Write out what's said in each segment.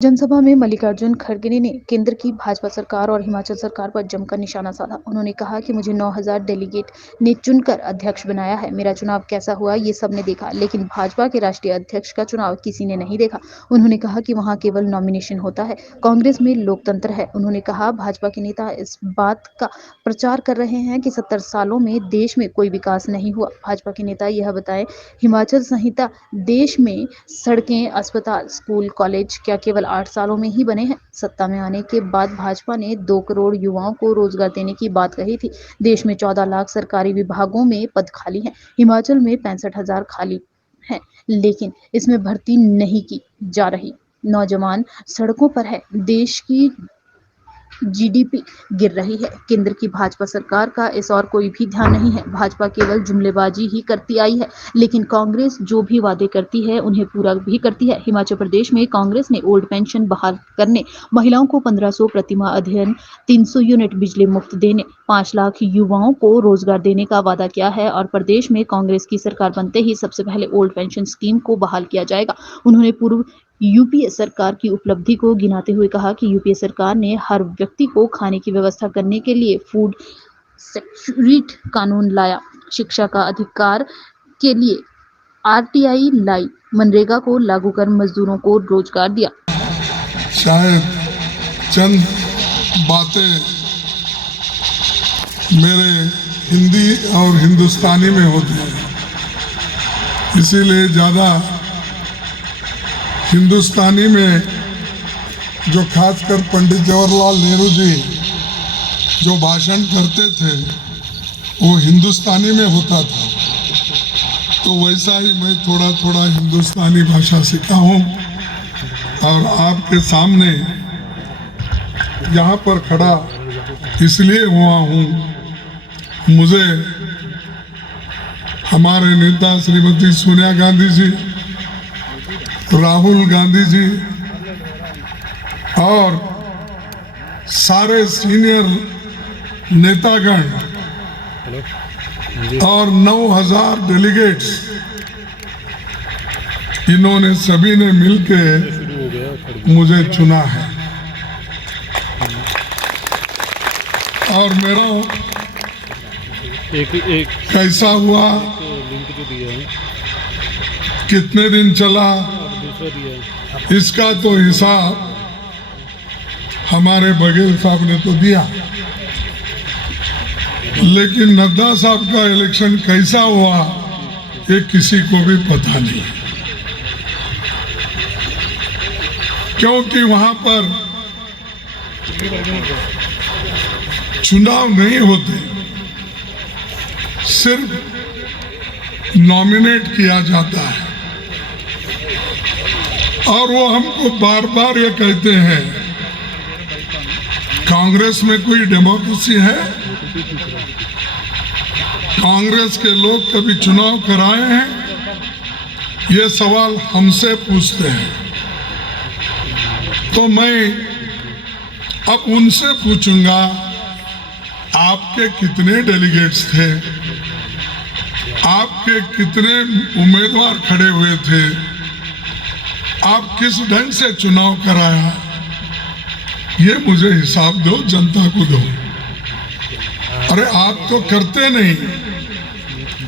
जनसभा में मल्लिकार्जुन खड़गे ने केंद्र की भाजपा सरकार और हिमाचल सरकार पर जमकर निशाना साधा। उन्होंने कहा कि मुझे 9,000 डेलीगेट ने चुनकर अध्यक्ष बनाया है। मेरा चुनाव कैसा हुआ ये सबने देखा, लेकिन भाजपा के राष्ट्रीय अध्यक्ष का चुनाव किसी ने नहीं देखा। उन्होंने कहा कि वहां केवल नॉमिनेशन होता है, कांग्रेस में लोकतंत्र है। उन्होंने कहा भाजपा के नेता इस बात का प्रचार कर रहे हैं कि 70 सालों में देश में कोई विकास नहीं हुआ। भाजपा के नेता यह बताएं, हिमाचल सहित देश में सड़कें, अस्पताल, स्कूल, कॉलेज क्या केवल 8 सालों में ही बने हैं? सत्ता में आने के बाद भाजपा ने 2 करोड़ युवाओं को रोजगार देने की बात कही थी। देश में 14 लाख सरकारी विभागों में पद खाली हैं। हिमाचल में 65,000 खाली हैं, लेकिन इसमें भर्ती नहीं की जा रही। नौजवान सड़कों पर है। देश की जीडीपी गिर रही है। केंद्र की भाजपा सरकार का इस और कोई भी ध्यान नहीं है। भाजपा केवल जुमलेबाजी ही करती आई है, लेकिन कांग्रेस जो भी वादे करती है उन्हें पूरा भी करती है। हिमाचल प्रदेश में कांग्रेस ने ओल्ड पेंशन बहाल करने, महिलाओं को 1500 प्रतिमाह अध्ययन, 300 यूनिट बिजली मुफ्त देने, 5 लाख युवाओं को रोजगार देने का वादा किया है और प्रदेश में कांग्रेस की सरकार बनते ही सबसे पहले ओल्ड पेंशन स्कीम को बहाल किया जाएगा। उन्होंने पूर्व यूपीए सरकार की उपलब्धि को गिनाते हुए कहा कि यूपीए सरकार ने हर व्यक्ति को खाने की व्यवस्था करने के लिए फूड सिक्योरिटी कानून लाया, शिक्षा का अधिकार के लिए आरटीआई लाई, मनरेगा को लागू कर मजदूरों को रोजगार दिया। शायद चंद बातें मेरे हिंदी और हिंदुस्तानी में होती हैं, इसीलिए ज़्यादा हिंदुस्तानी में जो खासकर पंडित जवाहरलाल नेहरू जी जो भाषण करते थे वो हिंदुस्तानी में होता था, तो वैसा ही मैं थोड़ा थोड़ा हिंदुस्तानी भाषा सीखा हूँ और आपके सामने यहाँ पर खड़ा इसलिए हुआ हूँ। मुझे हमारे नेता श्रीमती सोनिया गांधी जी, राहुल गांधी जी और सारे सीनियर नेतागण और 9,000 डेलीगेट्स, इन्होंने सभी ने मिलकर मुझे चुना है और मेरा एक कैसा हुआ, कितने दिन चला, इसका तो हिसाब हमारे बघेल साहब ने तो दिया, लेकिन नड्डा साहब का इलेक्शन कैसा हुआ ये किसी को भी पता नहीं, क्योंकि वहां पर चुनाव नहीं होते, सिर्फ नॉमिनेट किया जाता है और वो हमको बार बार ये कहते हैं कांग्रेस में कोई डेमोक्रेसी है? कांग्रेस के लोग कभी चुनाव कराए हैं? ये सवाल हमसे पूछते हैं। तो मैं अब उनसे पूछूंगा, आपके कितने डेलीगेट्स थे? आपके कितने उम्मीदवार खड़े हुए थे? आप किस ढंग से चुनाव कराया? ये मुझे हिसाब दो, जनता को दो। अरे आप तो करते नहीं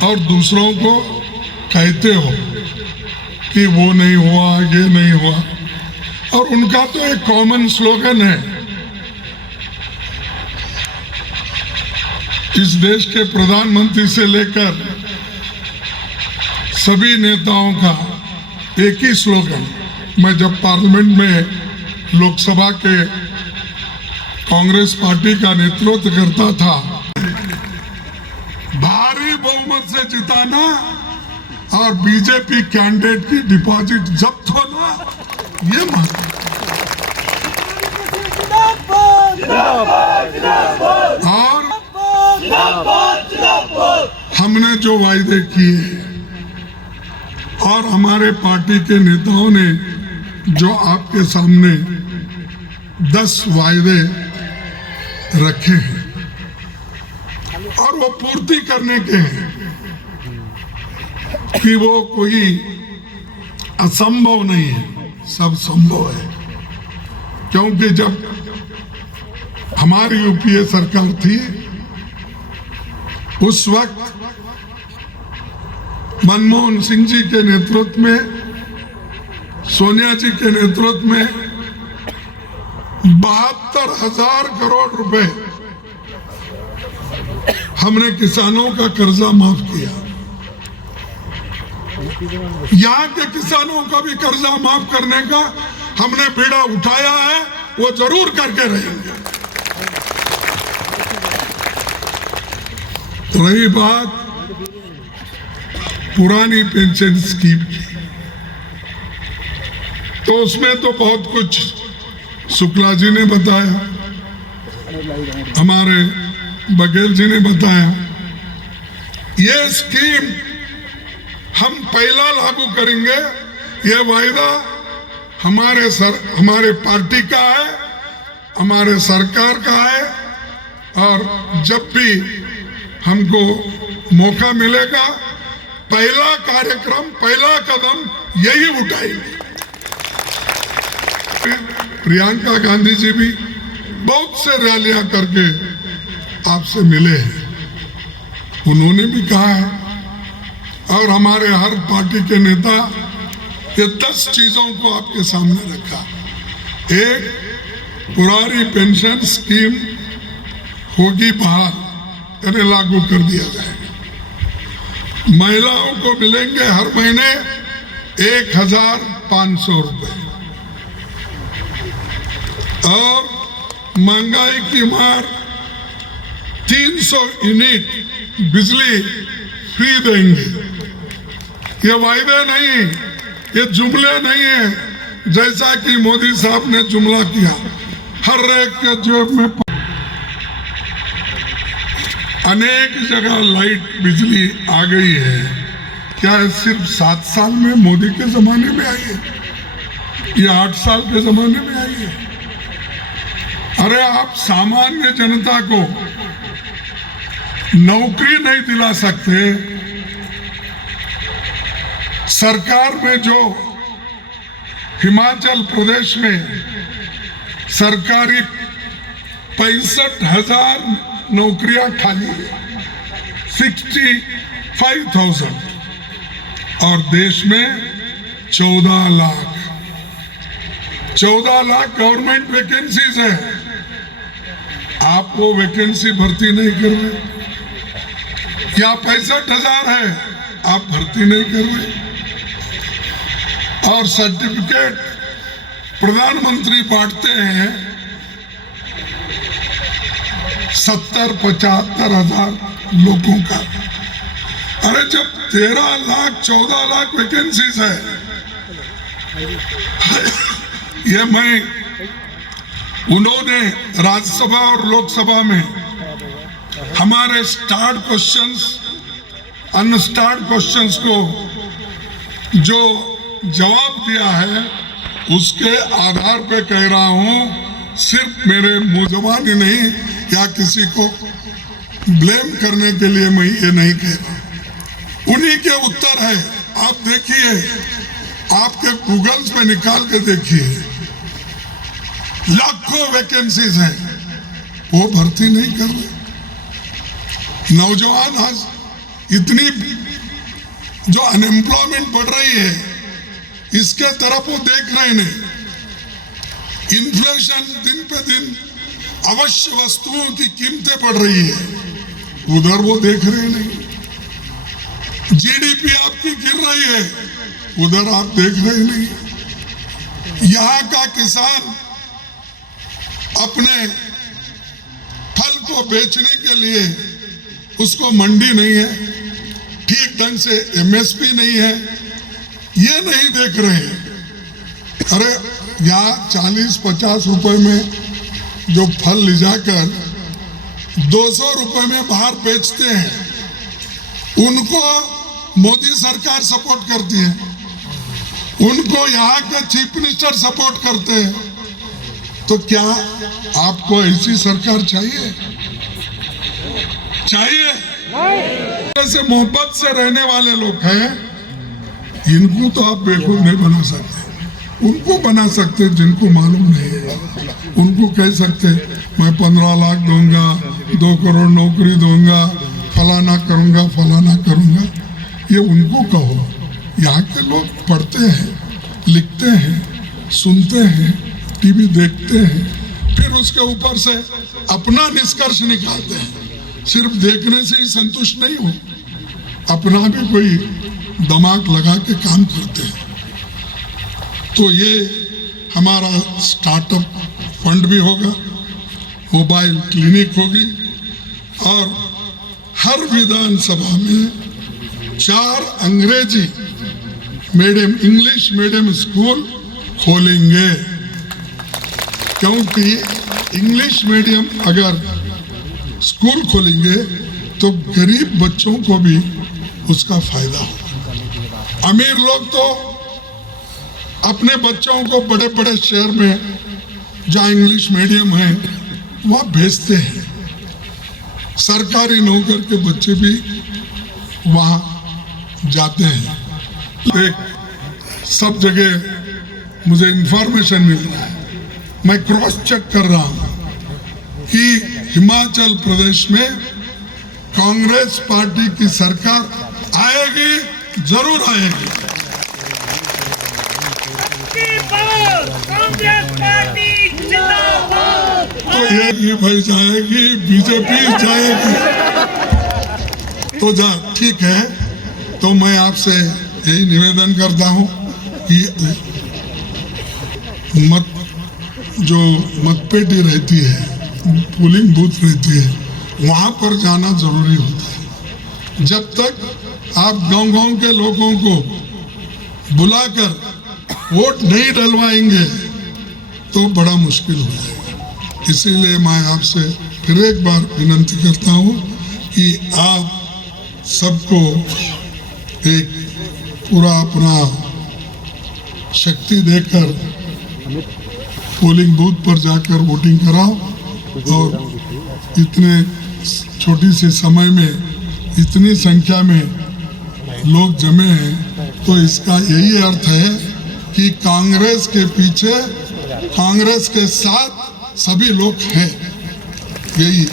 और दूसरों को कहते हो कि वो नहीं हुआ, ये नहीं हुआ, और उनका तो एक कॉमन स्लोगन है, इस देश के प्रधानमंत्री से लेकर सभी नेताओं का एक ही स्लोगन। मैं जब पार्लियामेंट में लोकसभा के कांग्रेस पार्टी का नेतृत्व करता था, भारी बहुमत से जिताना और बीजेपी कैंडिडेट की डिपॉजिट जब्त होना, ये और हमने जो वायदे किए और हमारे पार्टी के नेताओं ने जो आपके सामने 10 वायदे रखे हैं और वो पूर्ति करने के हैं कि वो कोई असंभव नहीं है, सब संभव है। क्योंकि जब हमारी यूपीए सरकार थी उस वक्त मनमोहन सिंह जी के नेतृत्व में, सोनिया जी के नेतृत्व में 72,000 करोड़ रुपए हमने किसानों का कर्जा माफ किया। यहाँ के किसानों का भी कर्जा माफ करने का हमने बीड़ा उठाया है, वो जरूर करके रहेंगे। रही बात पुरानी पेंशन स्कीम की, तो उसमें तो बहुत कुछ शुक्ला जी ने बताया, हमारे बघेल जी ने बताया। ये स्कीम हम पहला लागू करेंगे, ये वायदा हमारे पार्टी का है, हमारे सरकार का है, और जब भी हमको मौका मिलेगा पहला कार्यक्रम, पहला कदम यही उठाएंगे। प्रियंका गांधी जी भी बहुत से रैलियां करके आपसे मिले हैं, उन्होंने भी कहा है, और हमारे हर पार्टी के नेता ये 10 चीजों को आपके सामने रखा। एक, पुरानी पेंशन स्कीम होगी बहाल, यानी लागू कर दिया जाएगा। महिलाओं को मिलेंगे हर महीने 1,500 रुपए, और महंगाई की मार 300 यूनिट बिजली फ्री देंगे। ये वायदे नहीं, ये जुमले नहीं है जैसा कि मोदी साहब ने जुमला किया। हर एक के जेब में अनेक जगह लाइट बिजली आ गई है। क्या सिर्फ 7 साल में मोदी के जमाने में आई है? ये 8 साल के जमाने में आई है? अरे आप सामान्य जनता को नौकरी नहीं दिला सकते। सरकार में जो हिमाचल प्रदेश में सरकारी 65,000 नौकरियां खाली है, 65,000, और देश में 14 लाख गवर्नमेंट वैकेंसीज है। आप वो वैकेंसी भर्ती नहीं कर रहे। क्या 65,000 है, आप भर्ती नहीं कर रहे। और सर्टिफिकेट प्रधानमंत्री बांटते हैं 70-75,000 लोगों का। अरे जब 13 लाख 14 लाख वैकेंसीज है, ये उन्होंने राज्यसभा और लोकसभा में हमारे स्टार्ट क्वेश्चंस, अनस्टार्ट क्वेश्चंस को जो जवाब दिया है, उसके आधार पे कह रहा हूं। सिर्फ मेरे मुंह जबानी नहीं या किसी को ब्लेम करने के लिए मैं ये नहीं कह रहा। उन्हीं के उत्तर है। आप देखिए, आपके गूगल्स पे निकाल के देखिए, लाखों वैकेंसीज हैं, वो भर्ती नहीं कर रहे। नौजवान आज इतनी जो अनएम्प्लॉयमेंट बढ़ रही है, इसके तरफ वो देख रहे नहीं। इन्फ्लेशन दिन पे दिन, अवश्य वस्तुओं की कीमतें बढ़ रही है, उधर वो देख रहे नहीं। जीडीपी आपकी गिर रही है, उधर आप देख रहे नहीं। यहाँ का किसान अपने फल को बेचने के लिए उसको मंडी नहीं है, ठीक ढंग से एमएसपी नहीं है, ये नहीं देख रहे। अरे यहाँ 40-50 रुपए में जो फल ले जाकर 200 रुपए में बाहर बेचते हैं, उनको मोदी सरकार सपोर्ट करती है, उनको यहाँ के चीफ मिनिस्टर सपोर्ट करते हैं। तो क्या आपको ऐसी सरकार चाहिए? ऐसे मोहब्बत से रहने वाले लोग हैं, इनको तो आप बेवकूफ नहीं बना सकते। उनको बना सकते जिनको मालूम नहीं है। उनको कह सकते मैं 15 लाख दूंगा, 2 करोड़ नौकरी दूंगा, फलाना करूंगा। ये उनको कहो। यहाँ के लोग पढ़ते हैं, लिखते हैं, सुनते हैं, टीवी देखते हैं, फिर उसके ऊपर से अपना निष्कर्ष निकालते हैं। सिर्फ देखने से ही संतुष्ट नहीं हो, अपना भी कोई दिमाग लगा के काम करते हैं। तो ये हमारा स्टार्टअप फंड भी होगा, मोबाइल क्लिनिक होगी और हर विधानसभा में 4 अंग्रेजी मीडियम, इंग्लिश मीडियम स्कूल खोलेंगे, क्योंकि इंग्लिश मीडियम अगर स्कूल खोलेंगे तो गरीब बच्चों को भी उसका फायदा होगा। अमीर लोग तो अपने बच्चों को बड़े बड़े शहर में जहाँ इंग्लिश मीडियम है वहाँ भेजते हैं। सरकारी नौकर के बच्चे भी वहाँ जाते हैं। एक सब जगह मुझे इंफॉर्मेशन मिल रहा है, मैं क्रॉस चेक कर रहा हूँ कि हिमाचल प्रदेश में कांग्रेस पार्टी की सरकार आएगी, जरूर आएगी। कांग्रेस पार्टी जिंदाबाद। तो ये भाई जाएगी, बीजेपी जाएगी। तो ठीक है, तो मैं आपसे यही निवेदन करता हूँ कि जो मतपेटी रहती है, पोलिंग बूथ रहती है, वहाँ पर जाना जरूरी होता है। जब तक आप गांव-गांव के लोगों को बुलाकर वोट नहीं डलवाएंगे तो बड़ा मुश्किल हो जाएगा। इसीलिए मैं आपसे फिर एक बार विनती करता हूँ कि आप सबको एक पूरा अपना शक्ति देकर पोलिंग बूथ पर जाकर वोटिंग कराओ और इतने छोटी सी समय में इतनी संख्या में लोग जमे हैं, तो इसका यही अर्थ है कि कांग्रेस के पीछे, कांग्रेस के साथ सभी लोग हैं। यही